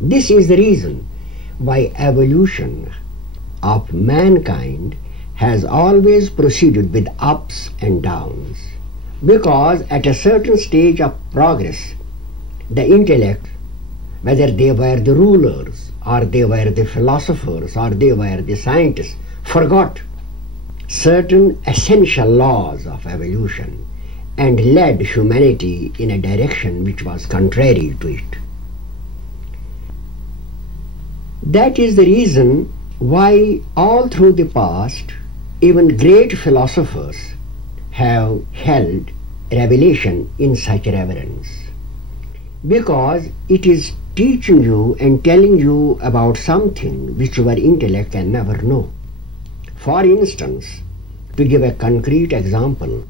This is the reason why evolution of mankind has always proceeded with ups and downs, because at a certain stage of progress, the intellect, whether they were the rulers or they were the philosophers or they were the scientists, forgot certain essential laws of evolution and led humanity in a direction which was contrary to it. That is the reason why all through the past, even great philosophers have held revelation in such reverence, because it is teaching you and telling you about something which your intellect can never know. For instance, to give a concrete example,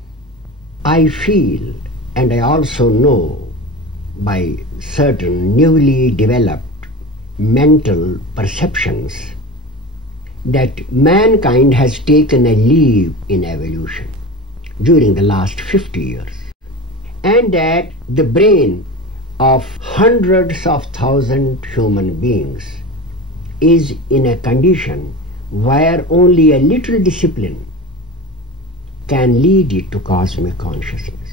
I feel and I also know by certain newly developed mental perceptions that mankind has taken a leap in evolution during the last 50 years, and that the brain of hundreds of thousands human beings is in a condition where only a little discipline can lead it to cosmic consciousness.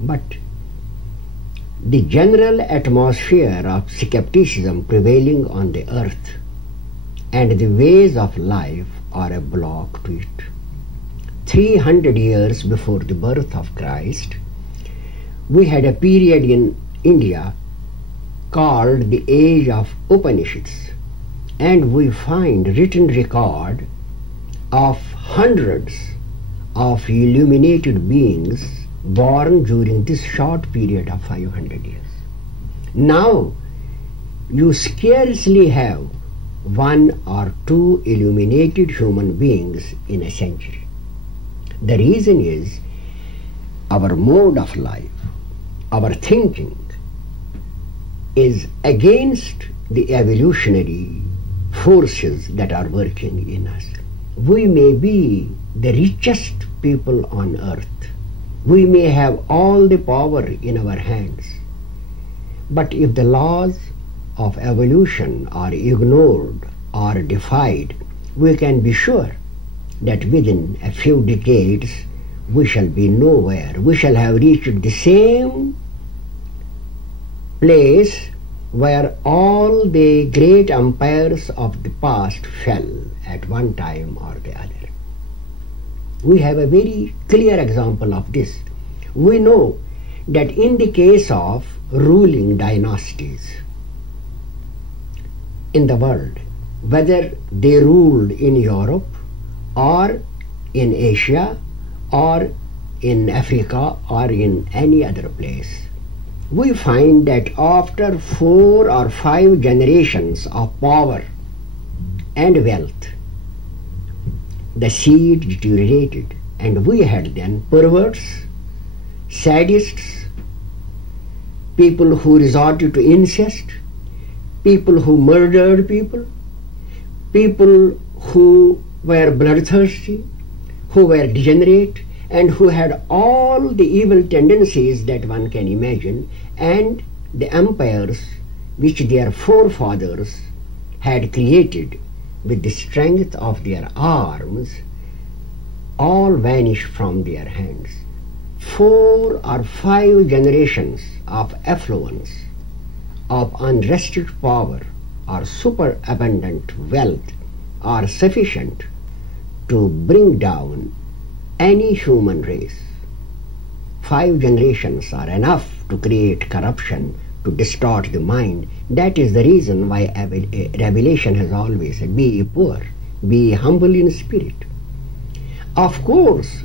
But the general atmosphere of skepticism prevailing on the earth and the ways of life are a block to it. 300 years before the birth of Christ, we had a period in India called the Age of Upanishads, and we find written record of hundreds of illuminated beings born during this short period of 500 years. Now, you scarcely have one or two illuminated human beings in a century. The reason is our mode of life, our thinking is against the evolutionary forces that are working in us. We may be the richest people on earth. We may have all the power in our hands. But if the laws of evolution are ignored or defied, we can be sure that within a few decades we shall be nowhere. We shall have reached the same place where all the great empires of the past fell at one time or the other. We have a very clear example of this. We know that in the case of ruling dynasties in the world, whether they ruled in Europe or in Asia or in Africa or in any other place, we find that after 4 or 5 generations of power and wealth, the seed deteriorated, and we had then perverts, sadists, people who resorted to incest, people who murdered people, people who were bloodthirsty, who were degenerate, and who had all the evil tendencies that one can imagine, and the empires which their forefathers had created with the strength of their arms all vanished from their hands. 4 or 5 generations of affluence, of unrestricted power or superabundant wealth are sufficient to bring down any human race. 5 generations are enough to create corruption, to distort the mind. That is the reason why revelation has always said, be poor, be humble in spirit. Of course,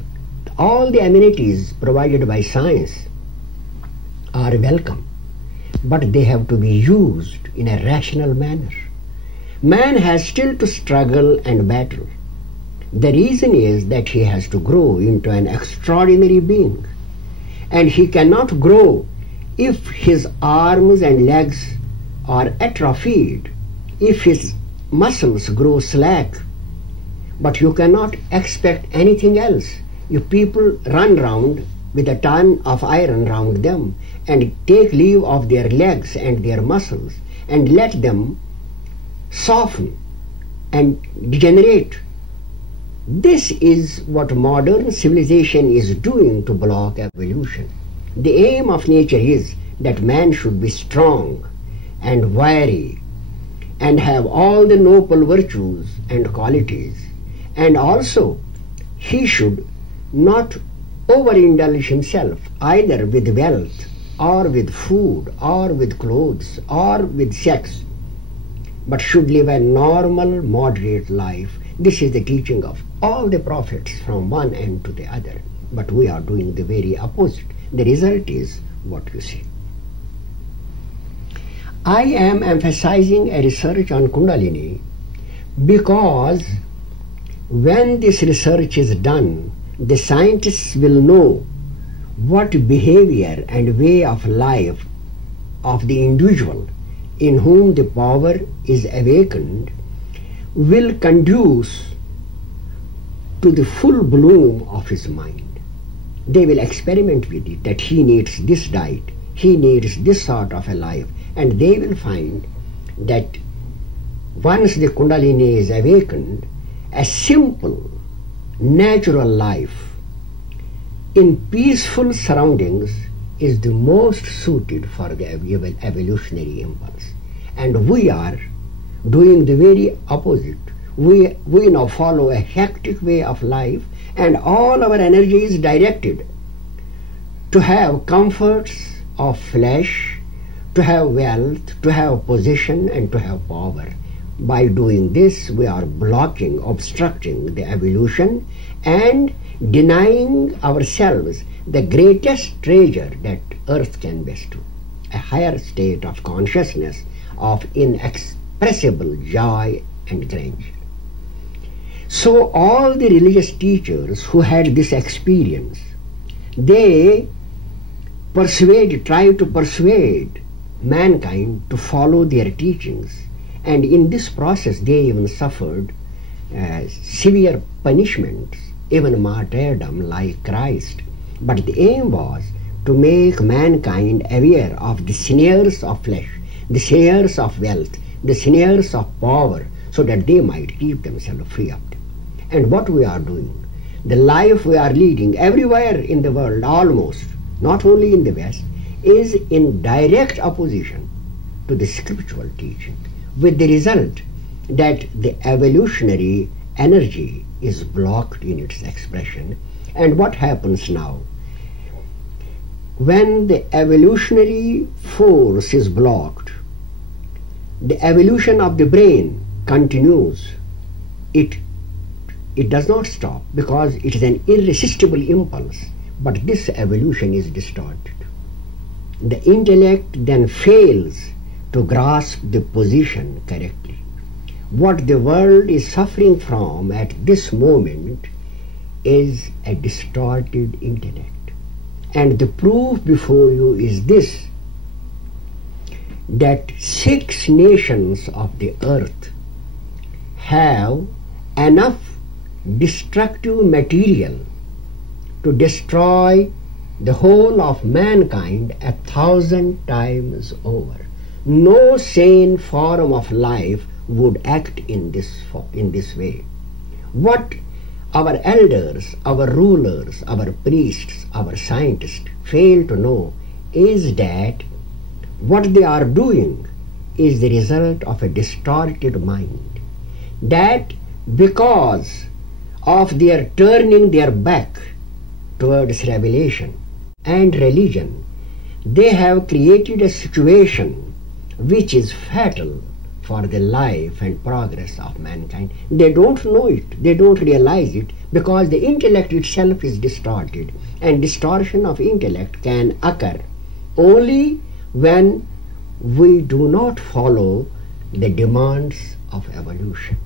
all the amenities provided by science are welcome, but they have to be used in a rational manner. Man has still to struggle and battle. The reason is that he has to grow into an extraordinary being, and he cannot grow if his arms and legs are atrophied, if his muscles grow slack. But you cannot expect anything else. If people run round with a ton of iron round them and take leave of their legs and their muscles and let them soften and degenerate. This is what modern civilization is doing to block evolution. The aim of nature is that man should be strong and wary and have all the noble virtues and qualities, and also he should not overindulge himself either with wealth or with food or with clothes or with sex, but should live a normal, moderate life. This is the teaching of all the prophets from one end to the other. But we are doing the very opposite. The result is what you see. I am emphasizing a research on Kundalini because when this research is done, the scientists will know what behavior and way of life of the individual in whom the power is awakened will conduce to the full bloom of his mind. They will experiment with it, that he needs this diet, he needs this sort of a life, and they will find that once the Kundalini is awakened, a simple, natural life in peaceful surroundings is the most suited for the evolutionary impulse. And we are doing the very opposite. We now follow a hectic way of life, and all our energy is directed to have comforts of flesh, to have wealth, to have position, and to have power. By doing this, we are blocking, obstructing the evolution and denying ourselves the greatest treasure that earth can bestow, a higher state of consciousness of inexpressible joy and grandeur. So all the religious teachers who had this experience, they try to persuade mankind to follow their teachings, and in this process they even suffered severe punishments, even martyrdom like Christ. But the aim was to make mankind aware of the snares of flesh, the snares of wealth, the snares of power, so that they might keep themselves free of them. And what we are doing, the life we are leading everywhere in the world almost, not only in the West, is in direct opposition to the scriptural teaching, with the result that the evolutionary energy is blocked in its expression. And what happens now? When the evolutionary force is blocked, the evolution of the brain continues. It does not stop because it is an irresistible impulse, but this evolution is distorted. The intellect then fails to grasp the position correctly. What the world is suffering from at this moment is a distorted intellect. And the proof before you is this, that 6 nations of the earth have enough destructive material to destroy the whole of mankind 1,000 times over. No sane form of life would act in this way. What our elders, our rulers, our priests, our scientists fail to know is that what they are doing is the result of a distorted mind. That because of their turning their back towards revelation and religion, they have created a situation which is fatal for the life and progress of mankind. They don't know it, they don't realize it, because the intellect itself is distorted, and distortion of intellect can occur only when we do not follow the demands of evolution.